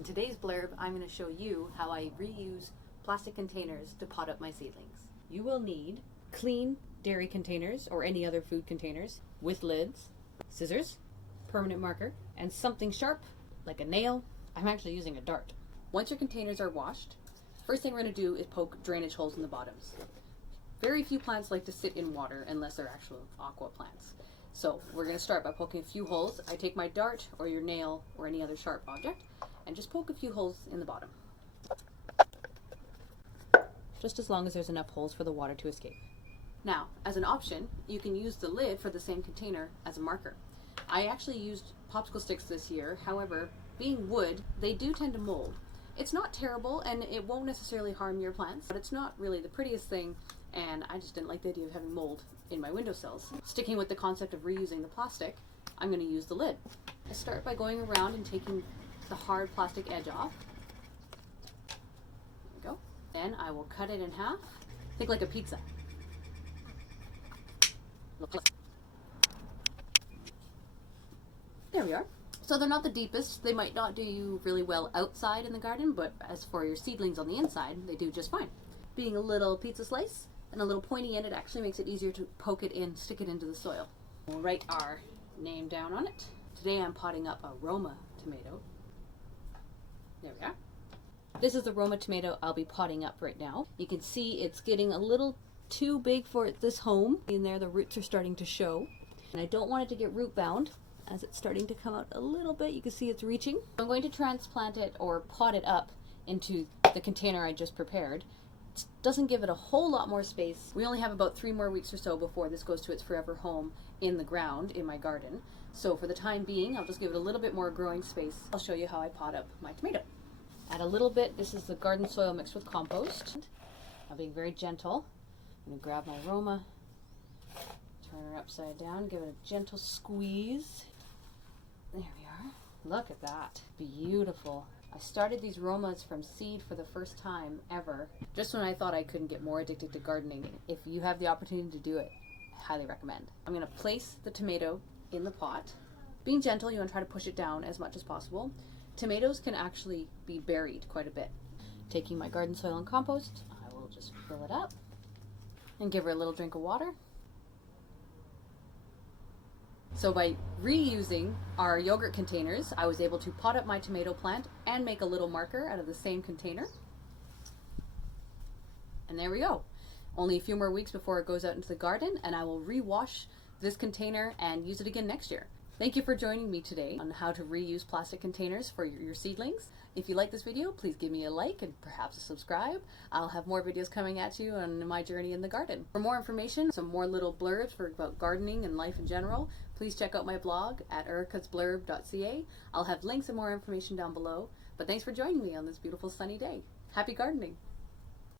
In today's blurb, I'm going to show you how I reuse plastic containers to pot up my seedlings. You will need clean dairy containers or any other food containers with lids, scissors, permanent marker, and something sharp like a nail. I'm actually using a dart. Once your containers are washed, first thing we're going to do is poke drainage holes in the bottoms. Very few plants like to sit in water unless they're actual aqua plants. So we're going to start by poking a few holes. I take my dart or your nail or any other sharp object and just poke a few holes in the bottom. Just as long as there's enough holes for the water to escape. Now, as an option, you can use the lid for the same container as a marker. I actually used popsicle sticks this year. However, being wood, they do tend to mold. It's not terrible and it won't necessarily harm your plants, but it's not really the prettiest thing, and I just didn't like the idea of having mold in my windowsills. Sticking with the concept of reusing the plastic, I'm going to use the lid. I start by going around and taking the hard plastic edge off. There we go. Then I will cut it in half. Think like a pizza. There we are. So they're not the deepest. They might not do you really well outside in the garden, but as for your seedlings on the inside, they do just fine. Being a little pizza slice and a little pointy end, it actually makes it easier to poke it in, stick it into the soil. We'll write our name down on it. Today I'm potting up a Roma tomato. There we are. This is the Roma tomato I'll be potting up right now. You can see it's getting a little too big for this home. In there the roots are starting to show. And I don't want it to get root bound. As it's starting to come out a little bit, you can see it's reaching. I'm going to transplant it or pot it up into the container I just prepared. It doesn't give it a whole lot more space. We only have about 3 more weeks or so before this goes to its forever home in the ground in my garden. So for the time being, I'll just give it a little bit more growing space. I'll show you how I pot up my tomato. Add a little bit. This is the garden soil mixed with compost. I'm being very gentle. I'm going to grab my Roma, turn her upside down, give it a gentle squeeze. There we are. Look at that. Beautiful. I started these Romas from seed for the first time ever, just when I thought I couldn't get more addicted to gardening. If you have the opportunity to do it, I highly recommend. I'm going to place the tomato in the pot. Being gentle, you want to try to push it down as much as possible. Tomatoes can actually be buried quite a bit. Taking my garden soil and compost, I will just fill it up and give her a little drink of water. So by reusing our yogurt containers, I was able to pot up my tomato plant and make a little marker out of the same container. And there we go. Only a few more weeks before it goes out into the garden, and I will rewash this container and use it again next year. Thank you for joining me today on how to reuse plastic containers for your seedlings. If you like this video, please give me a like and perhaps a subscribe. I'll have more videos coming at you on my journey in the garden. For more information, some more little blurbs about gardening and life in general, please check out my blog at ericasblurb.ca. I'll have links and more information down below. But thanks for joining me on this beautiful sunny day. Happy gardening!